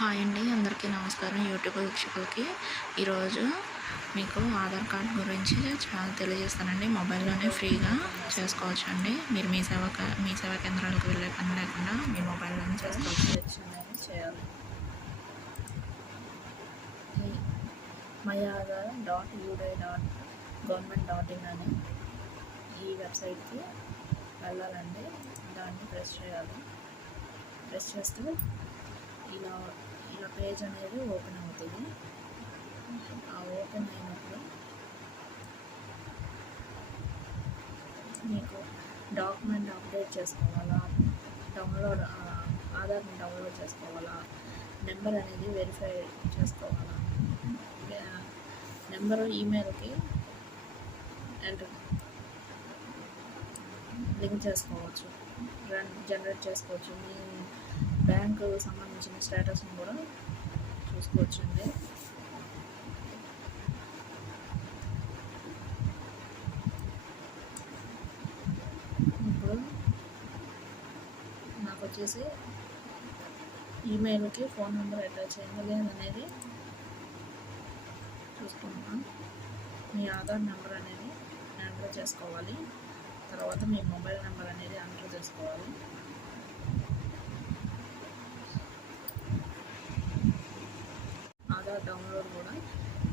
Hi అండి అందరికీ నమస్కారం యూట్యూబ్ వీక్షకులకి. ఈరోజు మీకు ఆధార్ కార్డ్ గురించి చాలా తెలియజేస్తానండి. మొబైల్లోనే ఫ్రీగా చేసుకోవచ్చు అండి మీరు మీ సేవ మీ సేవా కేంద్రాలకు వెళ్ళే పని లేకుండా మీ మొబైల్లోనే చేసుకోవచ్చు. చేయాలి my Aadhaar dot UIDAI dot government dot in అని ఈ వెబ్సైట్కి వెళ్ళాలండి. దాన్ని ప్రెస్ చేయాలి. ప్రెస్ చేస్తే ఇలా పేజ్ అనేది ఓపెన్ అవుతుంది. ఆ ఓపెన్ అయినప్పుడు మీకు డాక్యుమెంట్ అప్డేట్ చేసుకోవాలా? డౌన్లోడ్ ఆధార్ని డౌన్లోడ్ చేసుకోవాలా? నెంబర్ అనేది వెరిఫై చేసుకోవాలా? నెంబరు ఈమెయిల్కి ఎంటర్ లింక్ చేసుకోవచ్చు. రన్ జనరేట్ చేసుకోవచ్చు. మీ బ్యాంకు సంబంధించిన స్టేటస్ని కూడా చూసుకోవచ్చండి. ఇప్పుడు నాకు వచ్చేసి ఈమెయిల్కి ఫోన్ నెంబర్ అటాచ్ అయింది లేదనేది చూసుకుంటున్నాం మీ ఆధార్ నెంబర్ అనేది ఎంటర్ చేసుకోవాలి. తర్వాత మీ మొబైల్ నెంబర్ అనేది ఎంటర్ చేసుకోవాలి. ఇంకా డౌన్లోడ్ కూడా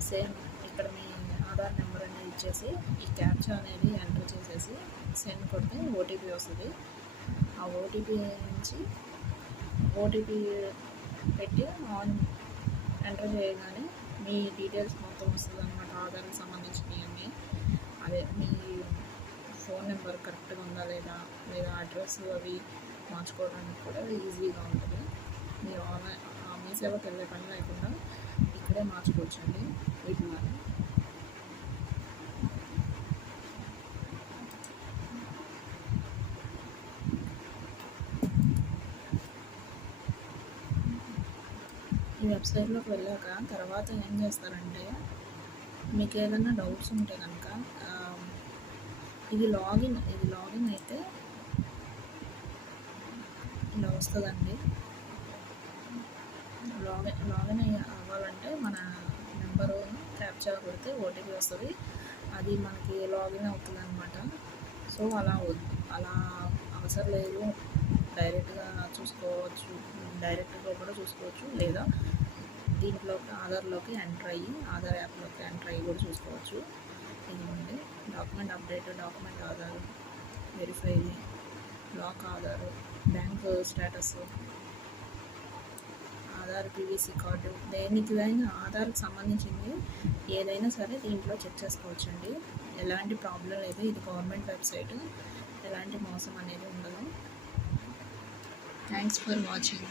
సేమ్ ఇక్కడ మీ ఆధార్ నెంబర్ అనేది ఇచ్చేసి ఈ క్యాప్చా అనేది ఎంటర్ చేసేసి సెండ్ కొడితే ఓటీపీ వస్తుంది. ఆ ఓటీపీ నుంచి ఓటీపీ పెట్టి ఆన్ ఎంటర్ చేయగానే మీ డీటెయిల్స్ మొత్తం వస్తుంది అనమాట ఆధార్కి సంబంధించినవి అన్నీ. అదే మీ ఫోన్ నెంబర్ కరెక్ట్గా ఉందా లేదా లేదా అడ్రస్ అవి మార్చుకోవడానికి కూడా ఈజీగా ఉంటుంది. మీరు ఆన్లైన్ సేవకి వెళ్ళే పని లేకుండా ఇక్కడే మార్చుకోవచ్చండి. వీటిలో ఈ వెబ్సైట్లోకి వెళ్ళాక తర్వాత ఏం చేస్తారంటే మీకు ఏదైనా డౌట్స్ ఉంటే కనుక ఇది లాగిన్ ఇది లాగిన్ అయితే ఇలా వస్తుందండి. లాగిన్ లాగిన్ అయ్యి అవ్వాలంటే మన నెంబరు క్యాప్చర్ కొడితే ఓటీపీ వస్తుంది. అది మనకి లాగిన్ అవుతుంది అనమాట సో అలా అలా అవసరం లేదు. డైరెక్ట్గా చూసుకోవచ్చు. డైరెక్ట్గా కూడా చూసుకోవచ్చు. లేదా దీంట్లోకి ఆధార్లోకి ఎంటర్ అయ్యి ఆధార్ యాప్లోకి ఎంటర్ అయ్యి కూడా చూసుకోవచ్చు. ఇదిగోండి. Document update document Aadhaar verify lock Aadhaar bank status Aadhaar PVC card దేనికైనా ఆధార్కి సంబంధించింది ఏదైనా సరే దీంట్లో చెక్ చేసుకోవచ్చండి. ఎలాంటి ప్రాబ్లం లేదు. ఇది గవర్నమెంట్ వెబ్సైట్ ఎలాంటి మోసం అనేది ఉండదు. Thanks for watching